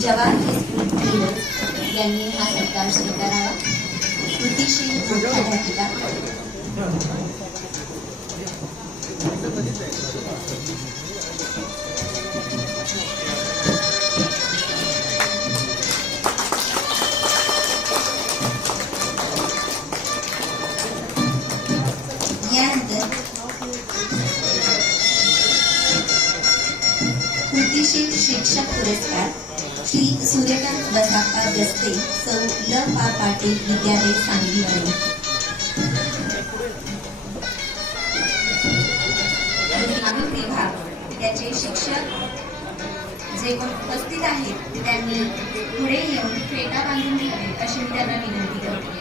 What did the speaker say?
Jawahar high school यांनी हा सत्कार स्वीकारावा। कृतीशील मुख्याध्यापिका यानंतर कृतीशील शिक्षक पुरस्कार श्री सूर्यकांत बसाप्पा गस्ते, सौ ल पा पाटील विद्यालय सांगलीवाडी। ग्रामीण विभाग याचे शिक्षक जे उपस्थित आहेत त्यांनी पुढे येऊन फेटा बांधून घ्यावे अशी मी त्यांना विनंती करते।